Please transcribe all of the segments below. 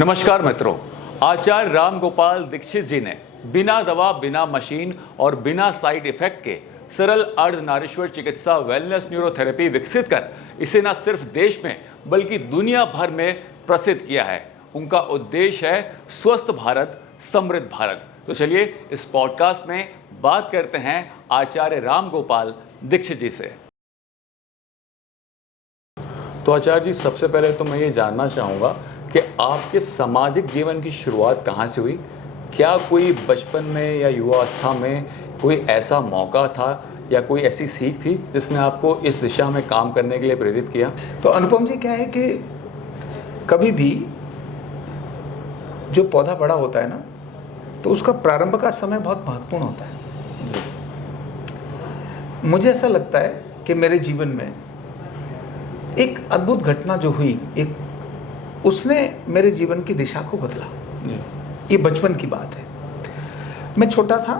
नमस्कार मित्रों, आचार्य रामगोपाल दीक्षित जी ने बिना दवा, बिना मशीन और बिना साइड इफेक्ट के सरल अर्धनारीश्वर चिकित्सा वेलनेस न्यूरोथेरेपी विकसित कर इसे न सिर्फ देश में बल्कि दुनिया भर में प्रसिद्ध किया है। उनका उद्देश्य है स्वस्थ भारत, समृद्ध भारत। तो चलिए इस पॉडकास्ट में बात करते हैं आचार्य रामगोपाल दीक्षित जी से। तो आचार्य जी, सबसे पहले तो मैं ये जानना चाहूँगा कि आपके सामाजिक जीवन की शुरुआत कहाँ से हुई? क्या कोई बचपन में या युवावस्था में कोई ऐसा मौका था या कोई ऐसी सीख थी जिसने आपको इस दिशा में काम करने के लिए प्रेरित किया? तो अनुपम जी, क्या है कि कभी भी जो पौधा बड़ा होता है ना, तो उसका प्रारंभ का समय बहुत महत्वपूर्ण होता है। मुझे ऐसा लगता है कि मेरे जीवन में एक अद्भुत घटना जो हुई, उसने मेरे जीवन की दिशा को बदला। ये बचपन की बात है। मैं छोटा था,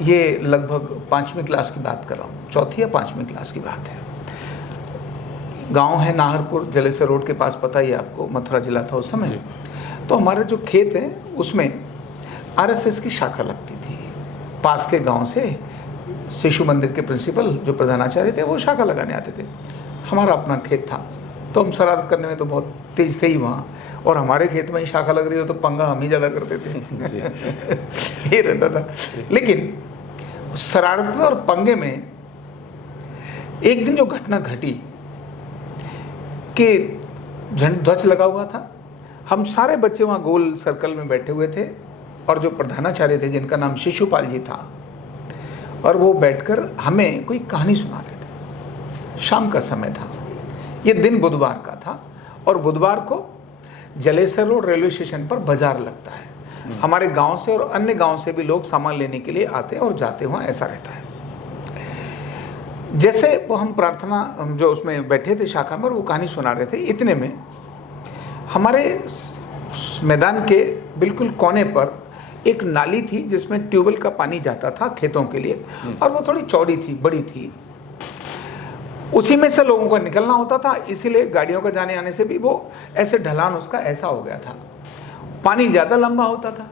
ये लगभग 5वीं क्लास की बात कर रहा हूँ, 4थी या 5वीं क्लास की बात है। गांव है नाहरपुर, जलेसर रोड के पास, पता ही है आपको, मथुरा जिला था उस समय। तो हमारे जो खेत है उसमें आरएसएस की शाखा लगती थी। पास के गांव से शिशु मंदिर के प्रिंसिपल जो प्रधानाचार्य थे वो शाखा लगाने आते थे। हमारा अपना खेत था, तो हम शरारत करने में तो बहुत तेज थे ही वहाँ, और हमारे खेत में ही शाखा लग रही हो तो पंगा हम ही ज़्यादा करते थे। ये रहता था। लेकिन शरारत में और पंगे में एक दिन जो घटना घटी कि झंड ध्वज लगा हुआ था, हम सारे बच्चे वहाँ गोल सर्कल में बैठे हुए थे, और जो प्रधानाचार्य थे जिनका नाम शिशुपाल जी था, और वो बैठकर हमें कोई कहानी सुना रहे थे। शाम का समय था, ये दिन बुधवार का था, और बुधवार को जलेसर रोड रेलवे स्टेशन पर बाजार लगता है। हमारे गांव से और अन्य गांव से भी लोग सामान लेने के लिए आते हैं और जाते हुए, ऐसा रहता है। जैसे वो हम प्रार्थना जो उसमें बैठे थे शाखा में, और वो कहानी सुना रहे थे, इतने में हमारे मैदान के बिल्कुल कोने पर एक नाली थी जिसमें ट्यूबवेल का पानी जाता था खेतों के लिए, और वो थोड़ी चौड़ी थी, बड़ी थी। उसी में से लोगों को निकलना होता था, इसीलिए गाड़ियों का जाने आने से भी वो ऐसे ढलान उसका ऐसा हो गया था। पानी ज़्यादा लंबा होता था,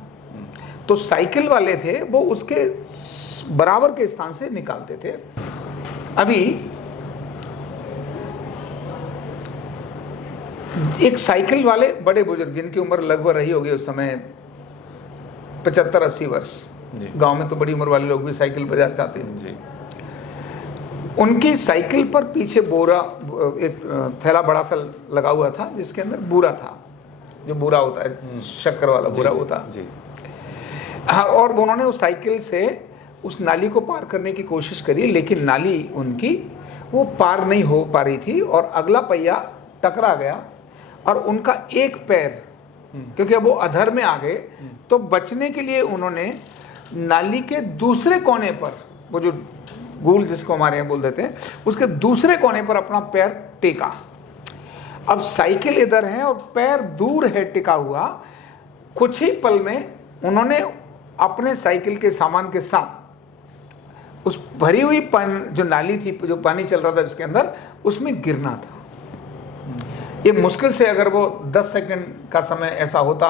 तो साइकिल वाले थे वो उसके बराबर के स्थान से निकालते थे। अभी एक साइकिल वाले बड़े बुजुर्ग, जिनकी उम्र लगभग रही होगी उस समय 75-80 वर्ष, गांव में तो बड़ी उम्र वाले लोग भी साइकिल बजा जाते हैं, उनकी साइकिल पर पीछे बोरा, एक थैला बड़ा सा लगा हुआ था जिसके अंदर बूरा था, जो बूरा होता है शक्कर वाला बूरा होता है। हाँ, और उन्होंने उस साइकिल से उस नाली को पार करने की कोशिश करी, लेकिन नाली उनकी वो पार नहीं हो पा रही थी, और अगला पहिया टकरा गया, और उनका एक पैर, क्योंकि अब वो अधर में आ गए, तो बचने के लिए उन्होंने नाली के दूसरे कोने पर, वो जो गूल जिसको हमारे यहाँ बोल देते हैं, उसके दूसरे कोने पर अपना पैर टेका। अब साइकिल इधर है और पैर दूर है टिका हुआ। कुछ ही पल में उन्होंने अपने साइकिल के सामान के साथ उस भरी हुई जो नाली थी, जो पानी चल रहा था जिसके अंदर, उसमें गिरना था। ये मुश्किल से अगर वो 10 सेकंड का समय ऐसा होता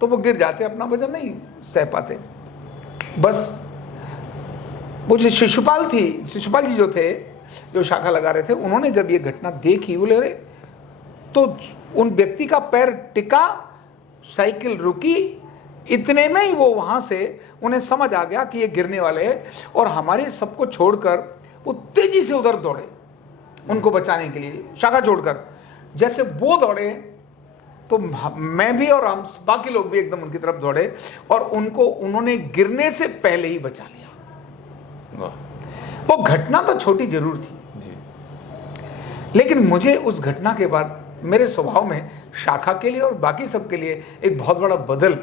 तो वो गिर जाते, अपना वजन नहीं सह पाते। बस वो जो शिशुपाल जी जो थे, जो शाखा लगा रहे थे, उन्होंने जब ये घटना देखी, बोले अरे, तो उन व्यक्ति का पैर टिका, साइकिल रुकी, इतने में ही वो वहां से उन्हें समझ आ गया कि ये गिरने वाले हैं, और हमारे सबको छोड़कर वो तेजी से उधर दौड़े उनको बचाने के लिए, शाखा छोड़कर। जैसे वो दौड़े तो मैं भी और हम बाकी लोग भी एकदम उनकी तरफ दौड़े, और उनको उन्होंने गिरने से पहले ही बचा लिया। वो घटना तो छोटी जरूर थी, लेकिन मुझे उस घटना के बाद मेरे स्वभाव में शाखा के लिए और बाकी सबके लिए एक बहुत बड़ा बदल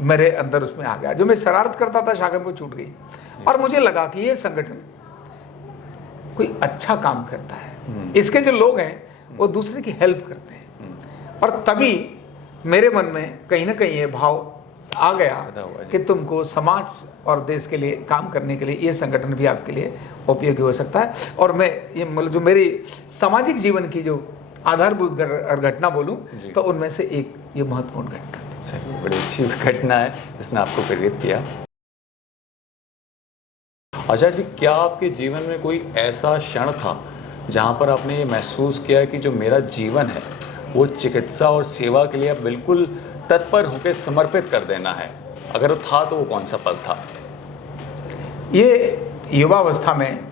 मेरे अंदर उसमें आ गया। जो मैं शरारत करता था शाखा में, वो छूट गई, और मुझे लगा कि ये संगठन कोई अच्छा काम करता है, इसके जो लोग हैं वो दूसरे की हेल्प करते हैं, और तभी मेरे मन में कहीं ना कहीं ये भाव आ गया कि तुमको समाज और देश के लिए काम करने के लिए ये संगठन भी आपके लिए उपयोगी हो सकता है। और मैं ये मतलब जो मेरी सामाजिक जीवन की जो आधारभूत घटना बोलूं तो उनमें से एक ये महत्वपूर्ण घटना। चलिए, बड़ी अच्छी घटना है जिसने आपको प्रेरित किया। आचार्य जी, क्या आपके जीवन में कोई ऐसा क्षण था जहाँ पर आपने ये महसूस किया कि जो मेरा जीवन है वो चिकित्सा और सेवा के लिए अब बिल्कुल तत्पर होकर समर्पित कर देना है? अगर था तो वो कौन सा पल था? ये युवावस्था में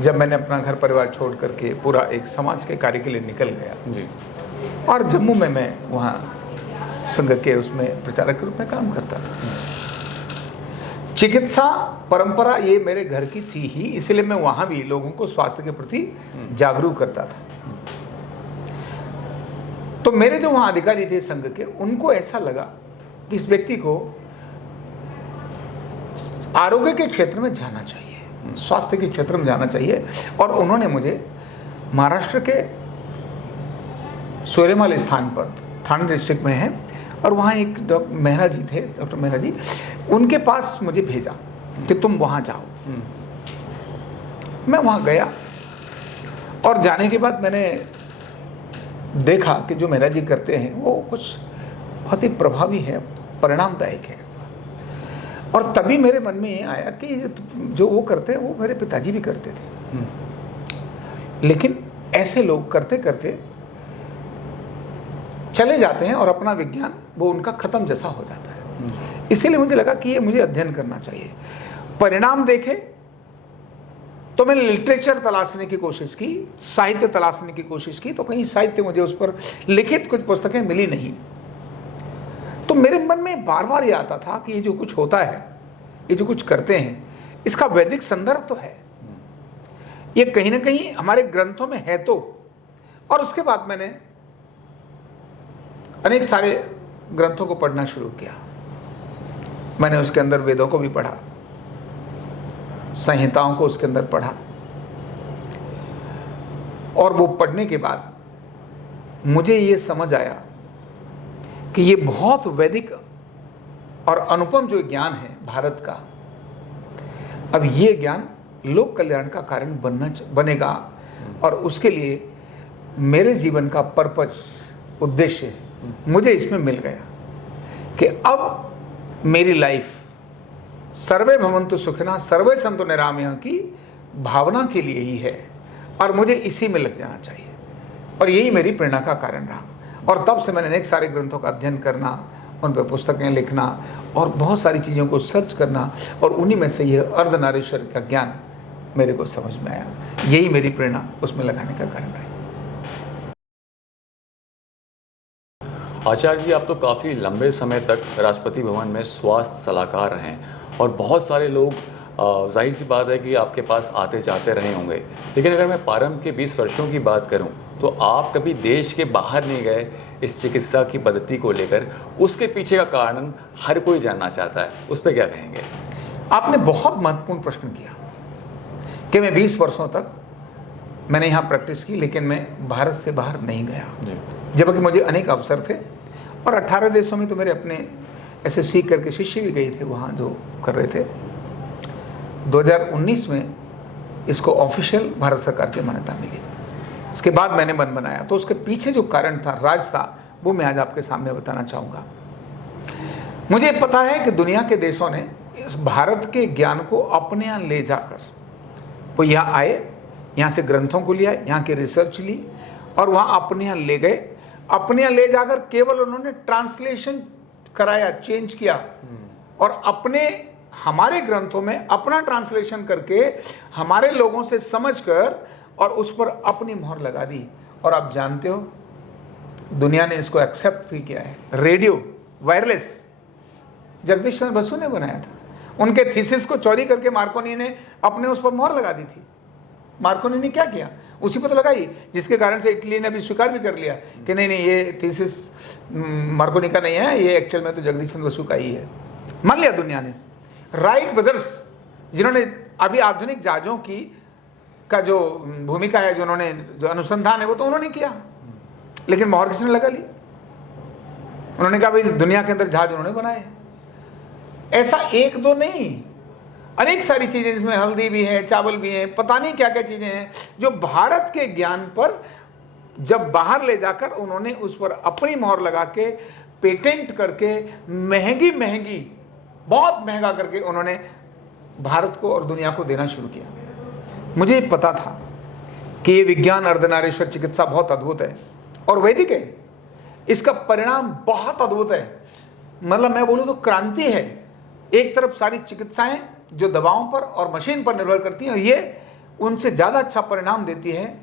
जब मैंने अपना घर परिवार छोड़ करके पूरा एक समाज के कार्य के लिए निकल गया जी। और जम्मू में मैं वहाँ संघ के उसमें प्रचारक के रूप में काम करता था। चिकित्सा परंपरा ये मेरे घर की थी ही, इसलिए मैं वहाँ भी लोगों को स्वास्थ्य के प्रति जागरूक करता था। तो मेरे जो वहाँ अधिकारी थे संघ के, उनको ऐसा लगा कि इस व्यक्ति को आरोग्य के क्षेत्र में जाना चाहिए, स्वास्थ्य के क्षेत्र में जाना चाहिए। और उन्होंने मुझे महाराष्ट्र के सूर्यमाल स्थान पर, थाने डिस्ट्रिक्ट में है, और वहाँ एक डॉक्टर मेहरा जी थे, डॉक्टर मेहरा जी, उनके पास मुझे भेजा कि तुम वहाँ जाओ। मैं वहाँ गया और जाने के बाद मैंने देखा कि जो मेहरा जी करते हैं वो कुछ बहुत ही प्रभावी है, परिणामदायक है। और तभी मेरे मन में ये आया कि जो वो करते हैं वो मेरे पिताजी भी करते थे, लेकिन ऐसे लोग करते करते चले जाते हैं और अपना विज्ञान वो उनका खत्म जैसा हो जाता है। इसीलिए मुझे लगा कि ये मुझे अध्ययन करना चाहिए। परिणाम देखे तो मैंने लिटरेचर तलाशने की कोशिश की, साहित्य तलाशने की कोशिश की, तो कहीं साहित्य मुझे उस पर लिखित कुछ पुस्तकें मिली नहीं। तो मेरे मन में बार बार ये आता था कि ये जो कुछ होता है, ये जो कुछ करते हैं, इसका वैदिक संदर्भ तो है, ये कहीं ना कहीं हमारे ग्रंथों में है तो। और उसके बाद मैंने अनेक सारे ग्रंथों को पढ़ना शुरू किया। मैंने उसके अंदर वेदों को भी पढ़ा, संहिताओं को उसके अंदर पढ़ा, और वो पढ़ने के बाद मुझे ये समझ आया कि ये बहुत वैदिक और अनुपम जो ज्ञान है भारत का, अब ये ज्ञान लोक कल्याण का कारण बनेगा। और उसके लिए मेरे जीवन का पर्पस, उद्देश्य मुझे इसमें मिल गया कि अब मेरी लाइफ सर्वे भवन्तु सुखिनः सर्वे सन्तु निरामयः की भावना के लिए ही है, और मुझे इसी में लग जाना चाहिए। और यही मेरी प्रेरणा का कारण रहा। और तब से मैंने अनेक सारे ग्रंथों का अध्ययन करना, उन पर पुस्तकें लिखना और बहुत सारी चीज़ों को सर्च करना, और उन्हीं में से यह अर्धनारीश्वर का ज्ञान मेरे को समझ में आया। यही मेरी प्रेरणा उसमें लगाने का कारण रहा। आचार्य जी, आप तो काफ़ी लंबे समय तक राष्ट्रपति भवन में स्वास्थ्य सलाहकार रहे हैं, और बहुत सारे लोग जाहिर सी बात है कि आपके पास आते जाते रहे होंगे। लेकिन अगर मैं प्रारंभ के 20 वर्षों की बात करूं तो आप कभी देश के बाहर नहीं गए इस चिकित्सा की पद्धति को लेकर। उसके पीछे का कारण हर कोई जानना चाहता है, उस पर क्या कहेंगे? आपने बहुत महत्वपूर्ण प्रश्न किया कि मैं 20 वर्षों तक मैंने यहाँ प्रैक्टिस की, लेकिन मैं भारत से बाहर नहीं गया, जबकि मुझे अनेक अवसर थे। और 18 देशों में तो मेरे अपने ऐसे सीख करके शिष्य भी गए थे वहाँ जो कर रहे थे। 2019 में इसको ऑफिशियल भारत सरकार की मान्यता मिली। इसके बाद मैंने मन बनाया, तो उसके पीछे जो कारण था, राज था, वो मैं आज आपके सामने बताना चाहूँगा। मुझे पता है कि दुनिया के देशों ने इस भारत के ज्ञान को अपने यहाँ ले जाकर वो यहाँ आए, यहाँ से ग्रंथों को लिया, यहाँ की रिसर्च ली और वहाँ अपने यहाँ ले गए। अपने यहाँ ले जाकर केवल उन्होंने ट्रांसलेशन कराया, चेंज किया, और अपने हमारे ग्रंथों में अपना ट्रांसलेशन करके हमारे लोगों से समझकर और उस पर अपनी मोहर लगा दी। और आप जानते हो दुनिया ने इसको एक्सेप्ट भी किया है। रेडियो वायरलेस जगदीश चंद्र बसु ने बनाया था। उनके थीसिस को चोरी करके मार्कोनी ने अपने उस पर मोहर लगा दी थी। मार्कोनी ने क्या किया, उसी पर तो लगाई, जिसके कारण से इटली ने अभी स्वीकार भी कर लिया कि नहीं नहीं, ये थीसिस मार्कोनी का नहीं है, ये एक्चुअल में तो जगदीश चंद्र बसु का ही है। मान लिया दुनिया ने। राइट ब्रदर्स, जिन्होंने अभी आधुनिक जहाजों की का जो भूमिका है, जो उन्होंने जो अनुसंधान है, वो तो उन्होंने किया, लेकिन मोहर किसने लगा ली? उन्होंने कहा भाई दुनिया के अंदर जहाज उन्होंने बनाए। ऐसा एक दो नहीं, अनेक सारी चीजें, जिसमें हल्दी भी है, चावल भी है, पता नहीं क्या क्या चीजें हैं जो भारत के ज्ञान पर जब बाहर ले जाकर उन्होंने उस पर अपनी मोहर लगा के पेटेंट करके महंगी महंगी बहुत महंगा करके उन्होंने भारत को और दुनिया को देना शुरू किया। मुझे पता था कि ये विज्ञान अर्धनारीश्वर चिकित्सा बहुत अद्भुत है और वैदिक है, इसका परिणाम बहुत अद्भुत है। मतलब मैं बोलूं तो क्रांति है। एक तरफ सारी चिकित्साएं जो दवाओं पर और मशीन पर निर्भर करती हैं, ये उनसे ज्यादा अच्छा परिणाम देती है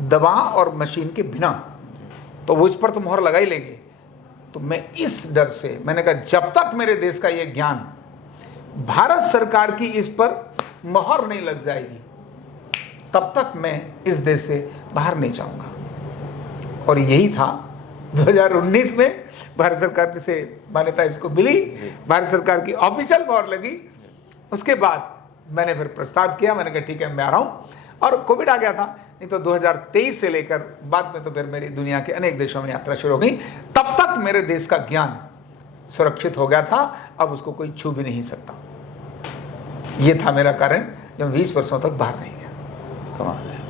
दवा और मशीन के बिना, तो वो इस पर तो मोहर लगा ही लेंगे। तो मैं इस डर से मैंने कहा जब तक मेरे देश का ये ज्ञान भारत सरकार की इस पर मोहर नहीं लग जाएगी तब तक मैं इस देश से बाहर नहीं जाऊंगा। और यही था 2019 में भारत सरकार से मान्यता इसको मिली, भारत सरकार की ऑफिशियल मोहर लगी। उसके बाद मैंने फिर प्रस्ताव किया, मैंने कहा ठीक है मैं आ रहा हूं। और कोविड आ गया था, नहीं तो 2023 से लेकर बाद में तो फिर मेरी दुनिया के अनेक देशों में यात्रा शुरू हो गई। तब तक मेरे देश का ज्ञान सुरक्षित हो गया था, अब उसको कोई छू भी नहीं सकता। ये था मेरा कारण जब 20 वर्षों तक बाहर नहीं गया। कमाल है।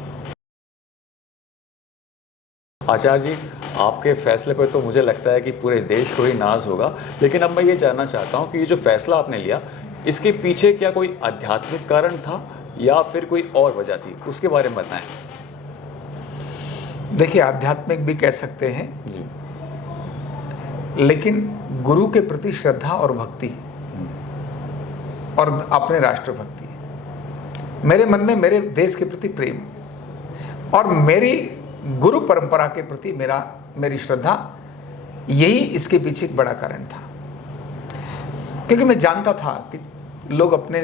आचार्य जी, आपके फैसले पर तो मुझे लगता है कि पूरे देश को ही नाज होगा, लेकिन अब मैं ये जानना चाहता हूँ कि ये जो फैसला आपने लिया, इसके पीछे क्या कोई आध्यात्मिक कारण था या फिर कोई और वजह थी, उसके बारे में बताएं। देखिए, आध्यात्मिक भी कह सकते हैं जी। लेकिन गुरु के प्रति श्रद्धा और भक्ति और अपने राष्ट्र भक्ति, मेरे मन में मेरे देश के प्रति प्रेम और मेरी गुरु परंपरा के प्रति मेरी श्रद्धा, यही इसके पीछे एक बड़ा कारण था। क्योंकि मैं जानता था कि लोग अपने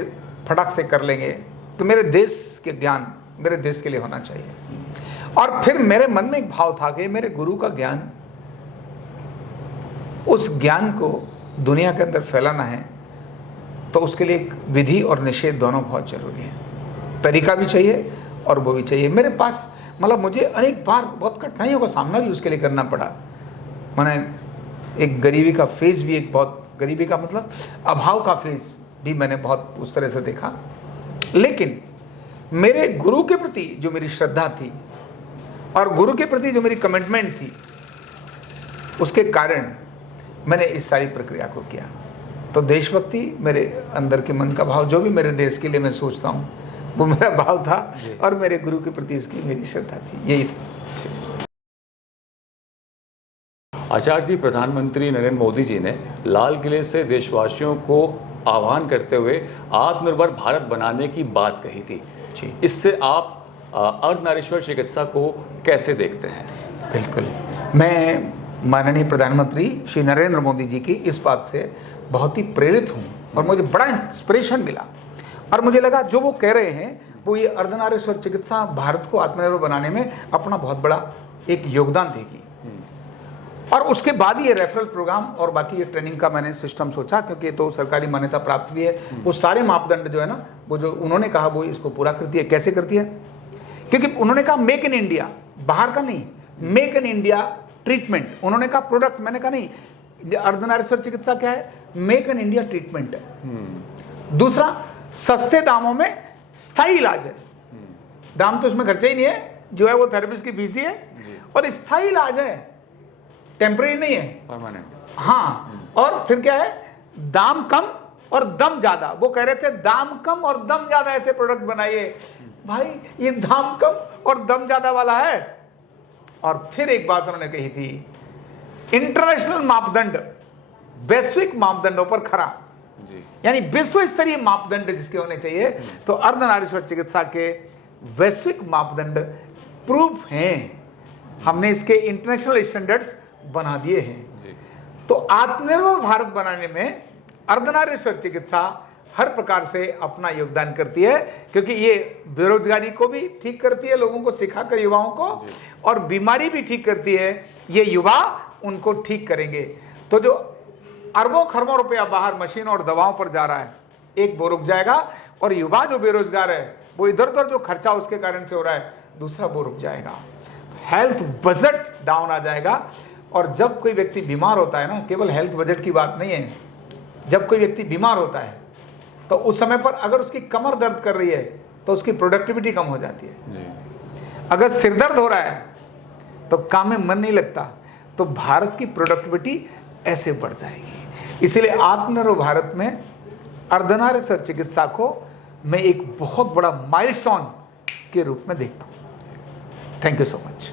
फटाक से कर लेंगे, तो मेरे देश के ज्ञान मेरे देश के लिए होना चाहिए। और फिर मेरे मन में एक भाव था कि मेरे गुरु का ज्ञान, उस ज्ञान को दुनिया के अंदर फैलाना है तो उसके लिए एक विधि और निषेध दोनों बहुत जरूरी है। तरीका भी चाहिए और वो भी चाहिए। मेरे पास मतलब मुझे अनेक बार बहुत कठिनाइयों का सामना भी उसके लिए करना पड़ा। मैंने एक गरीबी का फेज भी, एक बहुत गरीबी का मतलब अभाव का फेज भी मैंने बहुत उस तरह से देखा। लेकिन मेरे गुरु के प्रति जो मेरी श्रद्धा थी और गुरु के प्रति जो मेरी कमिटमेंट थी, उसके कारण मैंने इस सारी प्रक्रिया को किया। तो देशभक्ति, मेरे अंदर के मन का भाव, जो भी मेरे देश के लिए मैं सोचता हूँ, वो मेरा भाव था और मेरे गुरु के प्रति इसकी मेरी श्रद्धा थी, यही था। आचार्य जी, प्रधानमंत्री नरेंद्र मोदी जी ने लाल किले से देशवासियों को आह्वान करते हुए आत्मनिर्भर भारत बनाने की बात कही थी जी। इससे आप अर्धनारीश्वर चिकित्सा को कैसे देखते हैं? बिल्कुल, मैं माननीय प्रधानमंत्री श्री नरेंद्र मोदी जी की इस बात से बहुत ही प्रेरित हूँ और मुझे बड़ा इंस्पिरेशन मिला। और मुझे लगा जो वो कह रहे हैं, वो ये अर्धनारीश्वर चिकित्सा भारत को आत्मनिर्भर बनाने में अपना बहुत बड़ा एक योगदान देगी। और उसके बाद ही ये रेफरल प्रोग्राम और बाकी ये ट्रेनिंग का मैंने सिस्टम सोचा, क्योंकि ये तो सरकारी मान्यता प्राप्त भी है। वो सारे मापदंड जो है ना, वो जो उन्होंने कहा वो इसको पूरा करती है। कैसे करती है? क्योंकि उन्होंने कहा मेक इन इंडिया, बाहर का नहीं, मेक इन इंडिया ट्रीटमेंट। उन्होंने कहा प्रोडक्ट, मैंने कहा नहीं, अर्धनारीश्वर चिकित्सा क्या है? मेक इन इंडिया ट्रीटमेंट है। दूसरा, सस्ते दामों में स्थायी इलाज है। दाम तो इसमें खर्चा ही नहीं है, जो है वो थेरेपिस्ट की फीस ही है, और स्थायी इलाज है, टेम्परेरी नहीं है, परमानेंट। हाँ। और फिर क्या है? दाम कम और दम ज्यादा। वो कह रहे थे दाम कम और दम ज्यादा ऐसे प्रोडक्ट बनाइए। भाई, ये दाम कम और दम ज्यादा वाला है। और फिर एक बात उन्होंने कही थी, इंटरनेशनल मापदंड, वैश्विक मापदंडों पर खरा, यानी विश्व स्तरीय मापदंड जिसके होने चाहिए। तो अर्धनारीश्वर चिकित्सा के वैश्विक मापदंड प्रूफ हैं, हमने इसके इंटरनेशनल स्टैंडर्ड्स बना दिए हैं। तो आत्मनिर्भर भारत बनाने में अर्धनारीश्वर चिकित्सा हर प्रकार से अपना योगदान करती है, क्योंकि ये बेरोजगारी को भी ठीक करती है, लोगों को सिखाकर युवाओं को, और बीमारी भी ठीक करती है। ये युवा उनको ठीक करेंगे। तो जो अरबों खरबों रुपया बाहर मशीन और दवाओं पर जा रहा है, एक वो रुक जाएगा, और युवा जो बेरोजगार है, वो इधर उधर जो खर्चा उसके कारण से हो रहा है, दूसरा वो रुक जाएगा। हेल्थ बजट डाउन आ जाएगा। और जब कोई व्यक्ति बीमार होता है ना, केवल हेल्थ बजट की बात नहीं है, जब कोई व्यक्ति बीमार होता है तो उस समय पर अगर उसकी कमर दर्द कर रही है तो उसकी प्रोडक्टिविटी कम हो जाती है। अगर सिर दर्द हो रहा है तो काम में मन नहीं लगता, तो भारत की प्रोडक्टिविटी ऐसे बढ़ जाएगी। इसलिए आत्मनिर्भर भारत में अर्धनारीश्वर चिकित्सा को मैं एक बहुत बड़ा माइलस्टोन के रूप में देखता हूँ। Thank you so much.